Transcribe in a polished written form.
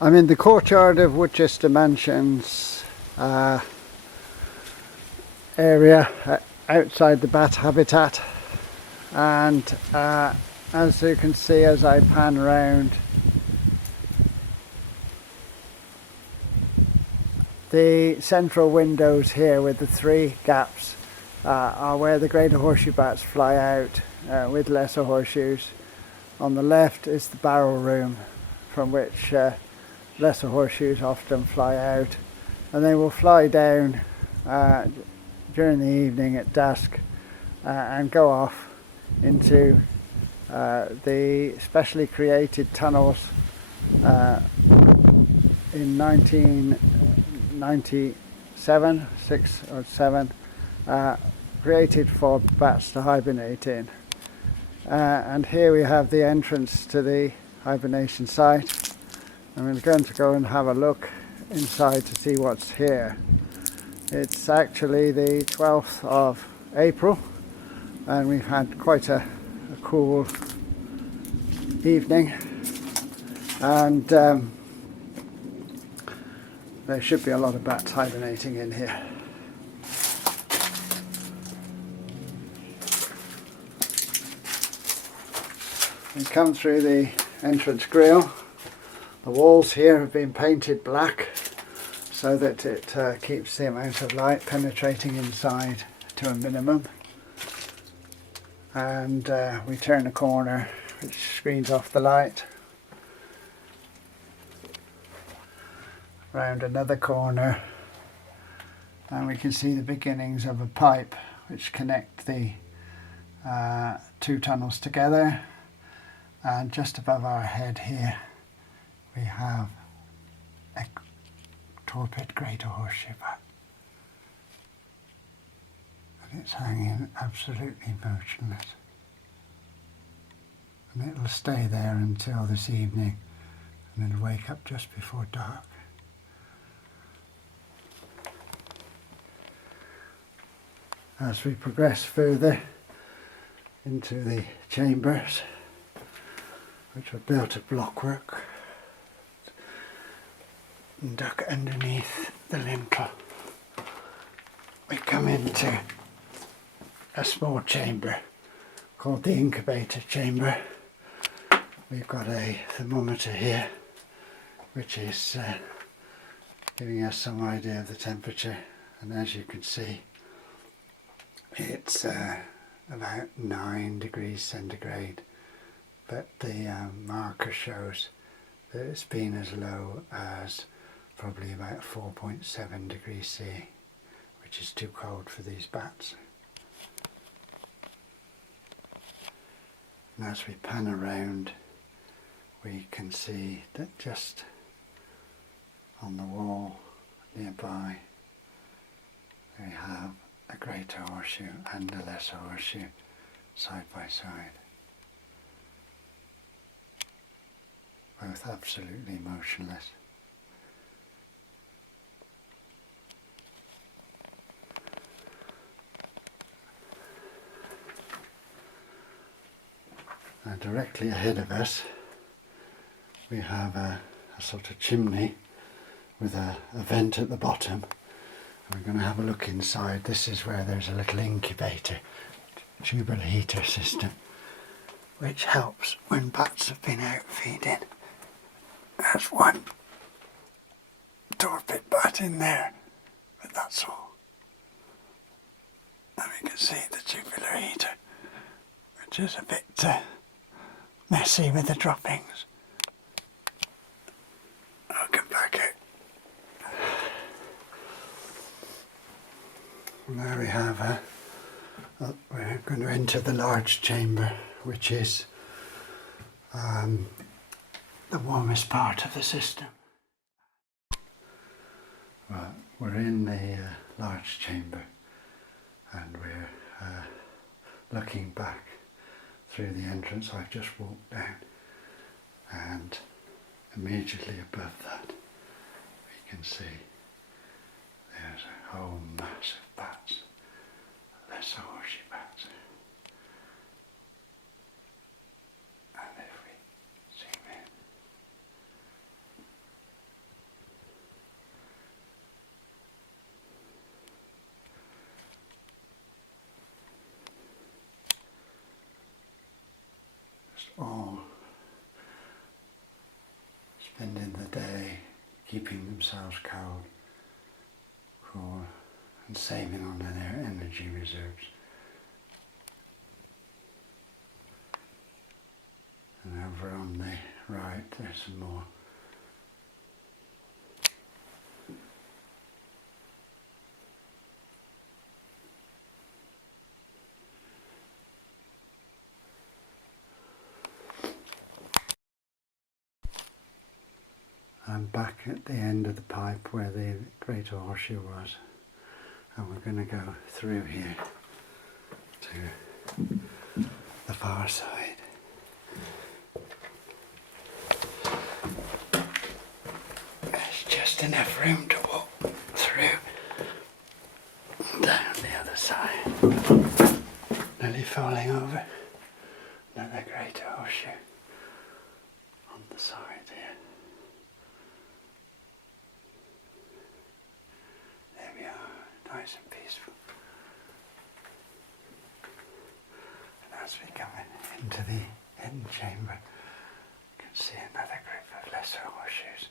I'm in the courtyard of Woodchester Mansion's area outside the bat habitat, and as you can see as I pan around, the central windows here with the three gaps are where the greater horseshoe bats fly out with lesser horseshoes. On the left is the barrel room from which lesser horseshoes often fly out, and they will fly down during the evening at dusk and go off into the specially created tunnels in 1997, 6 or 7, created for bats to hibernate in. And here we have the entrance to the hibernation site. I'm going to go and have a look inside to see what's here. It's actually the 12th of April, and we've had quite a cool evening, and there should be a lot of bats hibernating in here. We come through the entrance grille. The walls here have been painted black so that it keeps the amount of light penetrating inside to a minimum. And we turn a corner which screens off the light. Round another corner, and we can see the beginnings of a pipe which connect the two tunnels together. And just above our head here we have a torpid greater horseshoe bat, and it's hanging absolutely motionless, and it'll stay there until this evening, and it'll wake up just before dark. As we progress further into the chambers, which are built of blockwork and dug underneath the lintel, we come into a small chamber called the incubator chamber. We've got a thermometer here which is giving us some idea of the temperature, and as you can see it's about 9 degrees centigrade, but the marker shows that it's been as low as probably about 4.7 degrees C, which is too cold for these bats. And as we pan around, we can see that just on the wall nearby we have a greater horseshoe and a lesser horseshoe side by side, both absolutely motionless. And directly ahead of us we have a sort of chimney with a vent at the bottom. We're going to have a look inside. This is where there's a little incubator, tubal heater system, which helps when bats have been out feeding. There's one torpid bat in there, but that's all. And we can see the tubular heater, which is a bit messy with the droppings. I'll come back out. There we have we're going to enter the large chamber, which is the warmest part of the system. Well, we're in the large chamber, and we're looking back through the entrance I've just walked down, and immediately above that we can see there's a whole mass of bats, lesser horseshoe bats. And if we zoom in, just all spending the day keeping themselves cool and saving on their energy reserves. And over on the right there's some more. I'm back at the end of the pipe where the greater horseshoe was, and we're going to go through here to the far side. There's just enough room to walk through down the other side. Nearly falling over. Another greater horseshoe on the side here. There we are, nice and peaceful. And as we come into the hidden chamber, you can see another group of lesser horseshoes